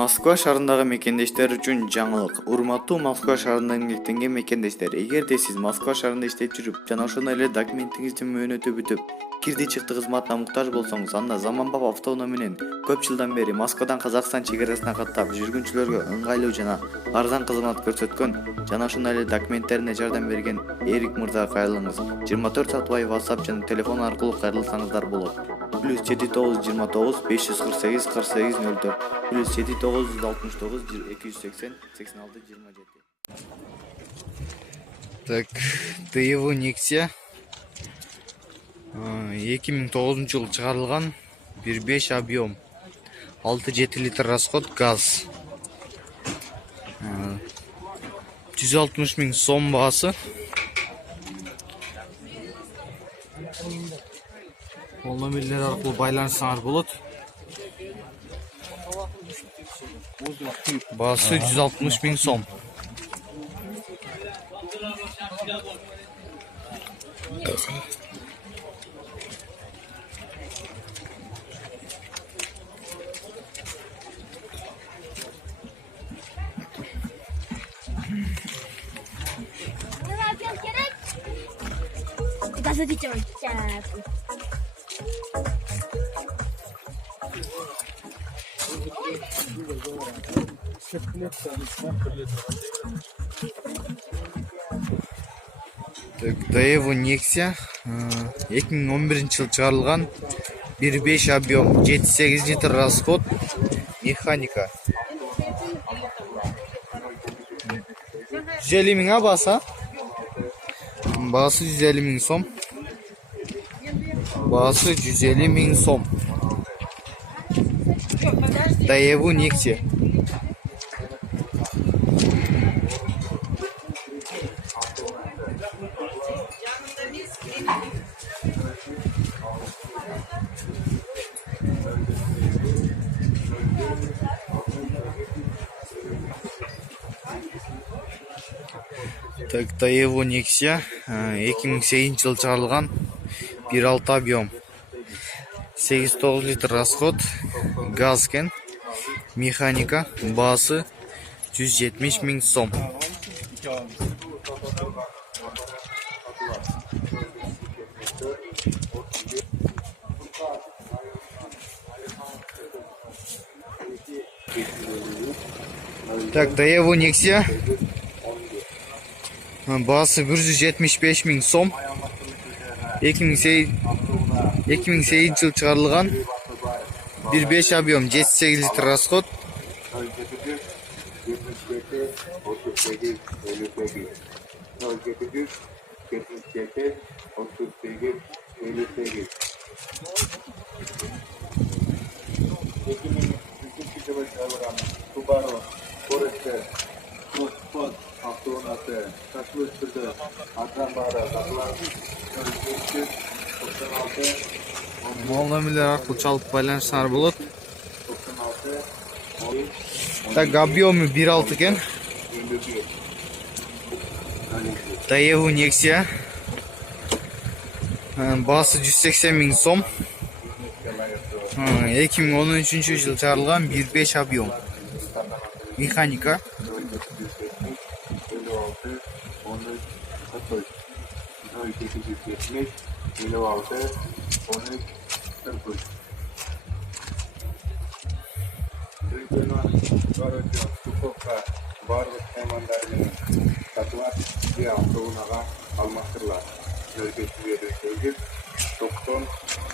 Москва шаарындагы мекендештер үчүн жаңылык. Урматтуу Москва шаарында эмгектенген мекендештер, эгерде сиз Москва шаарында иштеп жүрүп, жана ошондой эле документиңиздин мөөнөтү бүтүп, кирди чыкты кызматына муктаж болсоңуз, анда заманбап автоунаа менен көп жылдан бери Москвадан Казакстан чек-арасына каттап жүргүнчүлөргө ыңгайлуу жана арзан кызмат көрсөткөн жана ошондой эле документтерине жардам берген Эрик мырзага кайрылыңыз. 24 саат бою WhatsApp жана телефон аркылуу кайрылсаңыздар болот. +7929 548 4804 +7969 280 86 27. Так, ТВ Nexia 2009 жыл чыгарылган, 1.5 объем, 6-7 литр расход, газ. 160 000 сом баасы. Ол номерлер аркылуу байланышсаңар болот. Баасы 160 000 сом. Daewoo Nexia 2011 жыл чыгарылган, 1.5 объем, 7-8 литр расход, механика. 150 000 баасы. Баасы 150 000 сом. Баасы 150 000 сом. Daewoo Nexia. Так, Daewoo Nexia 2008 жыл чыгарылган, 1.6 объем, 8-9 литр расход, газ кен, механика, баасы 170 000 сом. Так, Daewoo Nexia баасы 175 000 сом. 2008 жыл чыгарылган, 1.5 объем, 7-8 литр расход. Мол номерлер аркылуу чалып байланышсаңар болот. Так, объемы 1.6 экен. Daewoo Nexia баасы 180 000 сом. 2013 жыл чыгарылган, 1.5 объем, механика. Барлық мамандармен сатылар, автоунааға алмастырылат. Нөлгетілері сөгіп, 90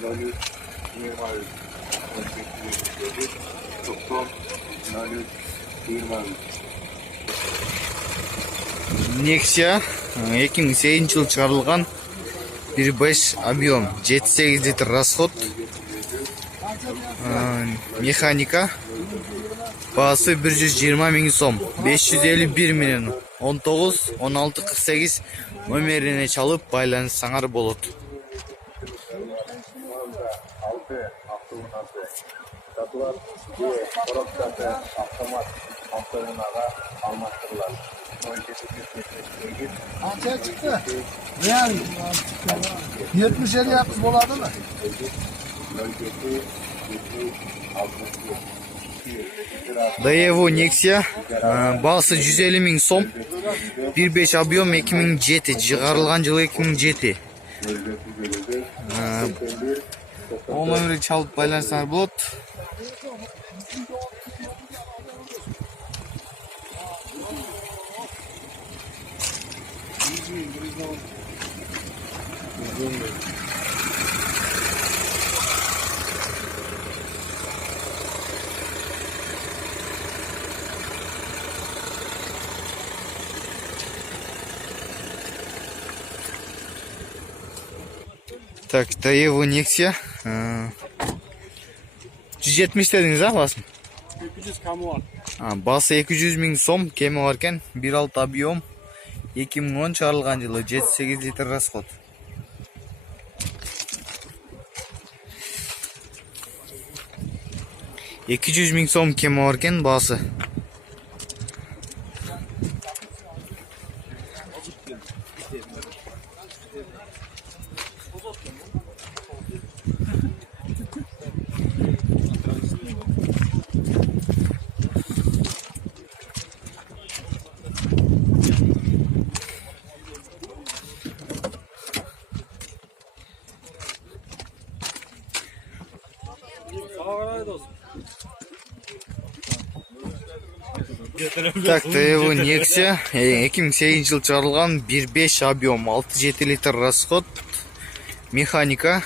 03 23 90 03 23. Nexia 2008 жыл чыгарылган, 1.5 объем, 7-8 литр расход, механика. Баасы 120 000 сом. 551 менен 19 16 48 номерине чалып байланышсаңар болот. Сатылар, коробкасы автомат автоунааға алмастырылат. Anca çıktı. Yani 70-50 yapmış boladı mı? Daewoo Nexia baасы 150 000 сом, 1.5 объем 2007, чыгарылган жылы 2007. Ол номерге чалып байлансаңар болот. Так, Daewoo Nexia 170 dediniz ha basın? 200 kamı var. Bası 200 000 сом, кеми бар экен, 1.6 объем, 2010 чыгарылган жылы, 7-8 литр расход. $200 000 сом кеми бар экен, басы. Так, Daewoo Nexia 2008 жыл чыгарылган, 1.5 объем, 6-7 литр расход, механика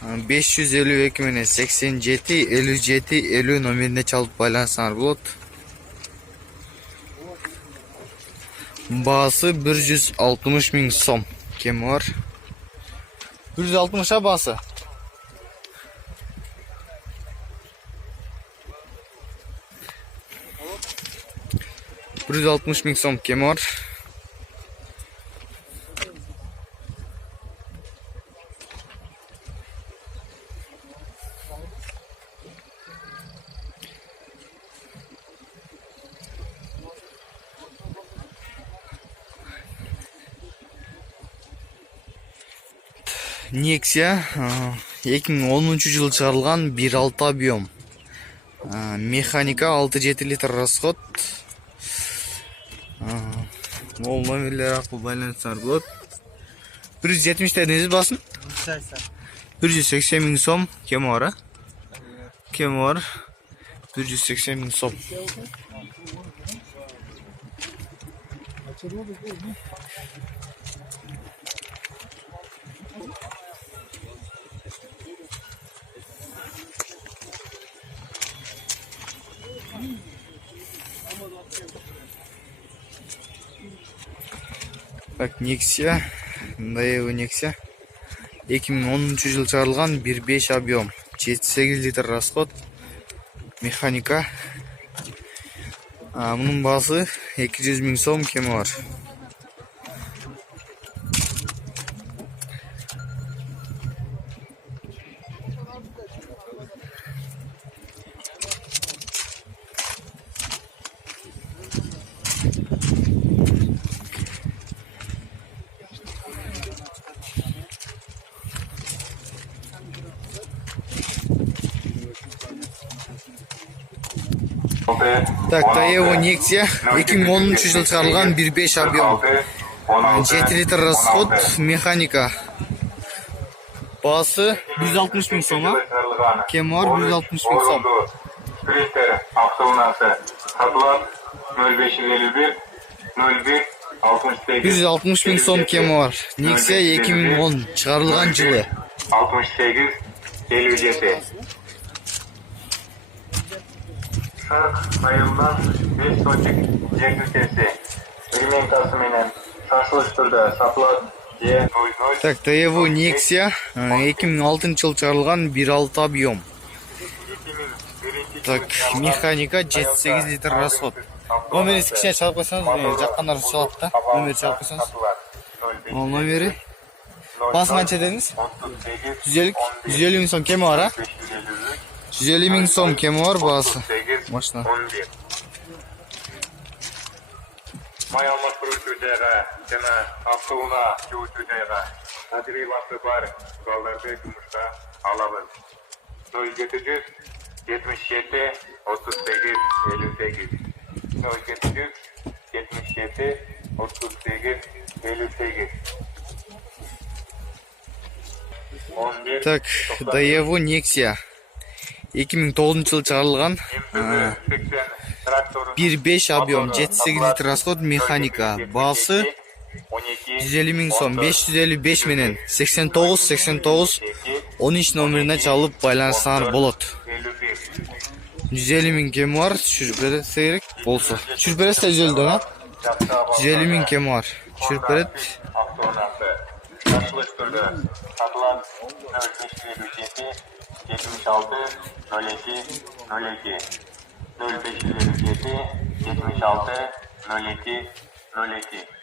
552 менен 87 57 50 номерине чалып байлансаңар болот. Баасы 160 000 сом, кеми бар. 160 баасы. 160 000 сом кеми бар. Nexia 2010 жылы чыгарылган, 1.6 объем, механика 6-7 литр расход. Ол номерлер аркылуу байлансаңар болот. 170 дедиңиз басын? 180 000 сом кеми бар, кеми бар. 180 000 сом. Так, Nexia, Daewoo Nexia 2010 жылы чыгарылган, 1.5 объем, 7-8 литр расход, механика. Мунун баасы 200 000 сом кеми бар. Так, Daewoo Nexia 2010 жылы чыгарылган, 1.5 объем, 7 литр расход, механика. Баасы 160 000 сом, кеми бар, 160 000 сом. Принтер автоунасы сатылат 0551 01 68 160 000 сом кеми бар. Nexia 2010 чыгарылган жылы. 68 57. Айылдан 5 сотик жер түтесі элементасы менен шашылыш түрдө сатылат. Так, Daewoo Nexia 2006 жылы чыгарылган, 1.6 объем. Так, механика 7-8 литр расход. Номерин кичине чалып койсоңуз, жаккандар чалат да. Номер чалып койсоңуз. Ол номери. Баасы канча дедиңиз? 150 000 сом кеми бар, 150 000 сом кеми бар баасы. Машина. Май алмастыруу жайга жана автоунаа жуутуу жайга тажрыйбасы бар балдарды жумушка алабыз. 0700 77 38 58 0700 77 38 58 11 Так, Daewoo Nexia 2009 жылы чыгарылган. 80 трактор 1.5 объем, 7-8 литр расход, механика. Баасы 150 000 сом, 555 менен 89 13 номерине чалып байланышсаңар болот. 150 000 кеми бар, түшүрүп берсе керек болсо. Түшүрүп берсе жөлдөн, а? 150 000 кеми бар. Түшүрүп берет. автоунасы ташылыштырды. Сатылан 0557 76 02 02 0557 76 02 02